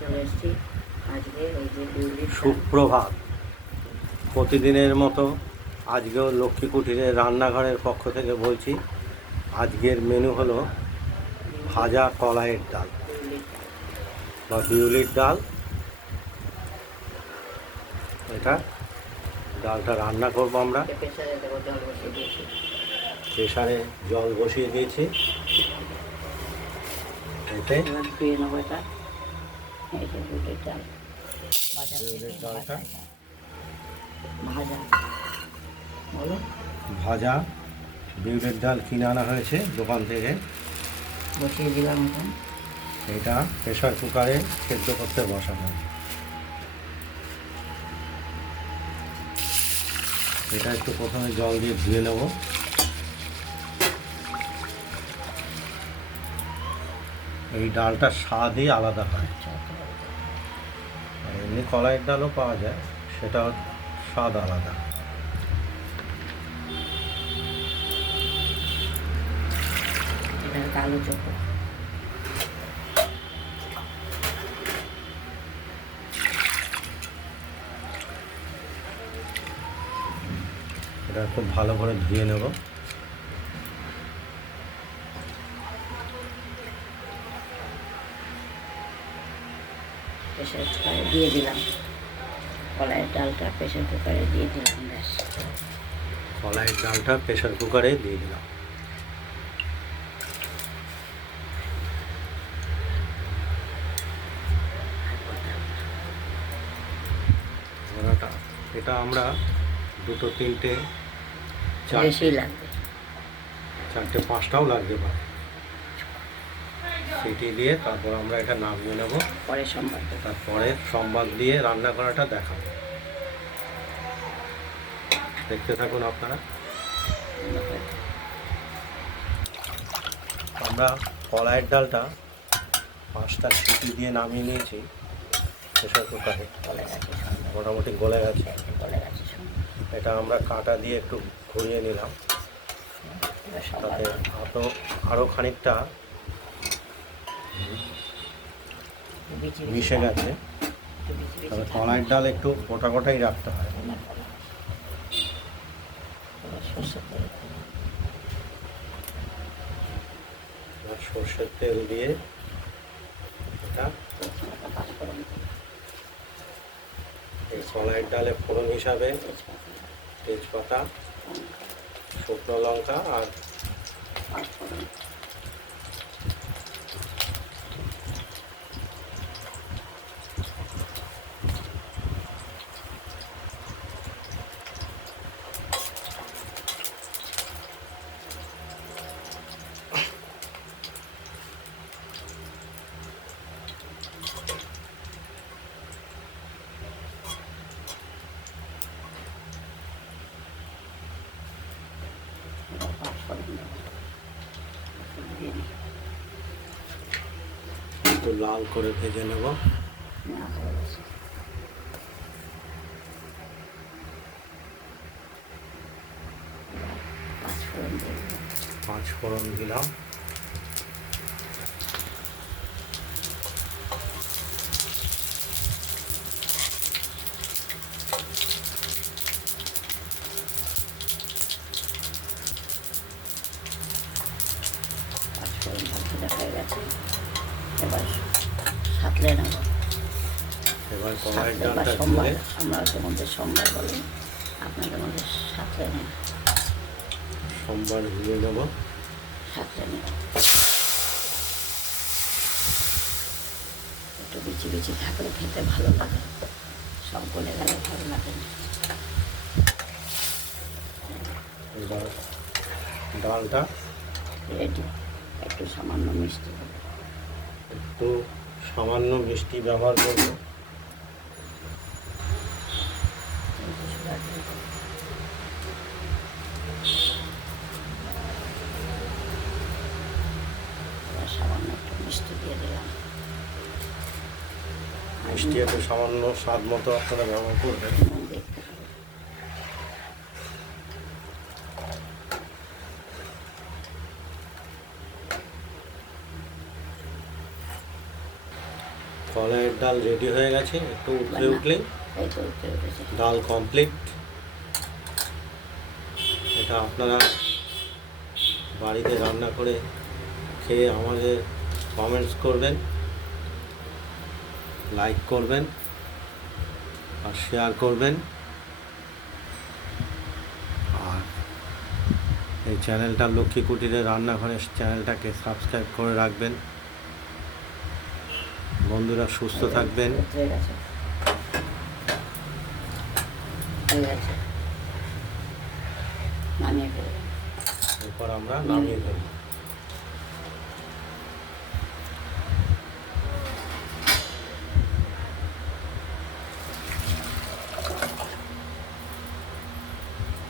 চলে এসেছি। আজকে এই যে সুপ্রভাত। প্রতিদিনের মতো আজকেও লক্ষ্মী কুটিরের রান্নাঘরের পক্ষ থেকে বলছি আজকের মেনু হলো ভাজা কলাইয়ের ডাল বা বিউলির ডাল। এটা ডালটা রান্না করব আমরা। প্রেশারে জল বসিয়ে দিয়েছি। এতে এবার ধুয়ে নেব এটা এই যে বিউলির ডাল বাজার থেকে ডালটা? ভাজা। বলো। ভাজা বিউলির ডাল কিনে আনা হয়েছে দোকান থেকে। বসিয়ে দিলাম এখন। এটা প্রেশার কুকারে সেদ্ধ করতে বসানো। এটা একটু প্রথমে জল দিয়ে ধুয়ে নেব। এই ডালটার স্বাদই আলাদা হয়। আর এমনি কলাইয়ের ডালও পাওয়া যায় সেটা স্বাদ আলাদা। এটা খুব ভালো করে ধুয়ে নেব। প্রেসার কুকারে দিয়ে দিলাম। কলাইয়ের ডালটা প্রেসার কুকারে দিয়ে দিলাম ব্যাস। কলাইয়ের ডালটা প্রেশার কুকারে দিয়ে দিলাম। ওরাটা এটা আমরা দুটো তিনটে চারটে লাগবে। চারটে পাঁচটাও লাগতে পারে সিটি দিয়ে তারপর আমরা এটা নামিয়ে নেব। পরে সোমবার দেবো। তারপরে সম্বাদ দিয়ে রান্না করাটা দেখাবো। দেখতে থাকুন আপনারা। আমরা কলাইয়ের ডালটা পাঁচটা সিটি দিয়ে নামিয়ে নিয়েছি। প্রেশার কুকারে। মোটামুটি গলে গেছে। এটা আমরা কাঁটা দিয়ে একটু ঘুরিয়ে নিলাম। তাতে আরও আরও খানিকটা মিশে গেছে তবে। কলাইয়ের ডাল একটু গোটা গোটাই রাখতে হয় সর্ষের তেল দিয়ে এটা এই কলাইয়ের ডালে ফোড়ন হিসাবে তেজপাতা, শুকনো লঙ্কা আর একটু লাল করে ভেজে নেব। পাঁচ ফোড়ন দিলাম। গেছে এবার সাতলে নেব। এবার সোমবার আমরা তো সোমবার বলি। আপনাদের মধ্যে সাতলে নেব। সোমবার নেব। সাতলে নেব। একটু বিচি বিচি থাকলে খেতে ভালো লাগে। সব গলে গেলে ভালো লাগে না। এবার ডালটা রেডি একটু সামান্য মিষ্টি একটু সামান্য মিষ্টি ব্যবহার করব। সামান্য একটু মিষ্টি দিয়ে দিলাম। মিষ্টি একটু সামান্য স্বাদ মতো আপনারা ব্যবহার করবেন নুন দেখতে হবে কলাইয়ের ডাল রেডি হয়ে গেছে একটু উঠলে। উঠলে ডাল কমপ্লিট এটা আপনারা বাড়িতে রান্না করে খেয়ে আমাদের কমেন্টস করবেন লাইক করবেন আর শেয়ার করবেন। আর এই চ্যানেলটা লক্ষ্মী কুটিরের রান্নাঘরের চ্যানেলটাকে সাবস্ক্রাইব করে রাখবেন। বন্ধুরা সুস্থ থাকবেন। এরপর আমরা নামিয়ে ফেলব।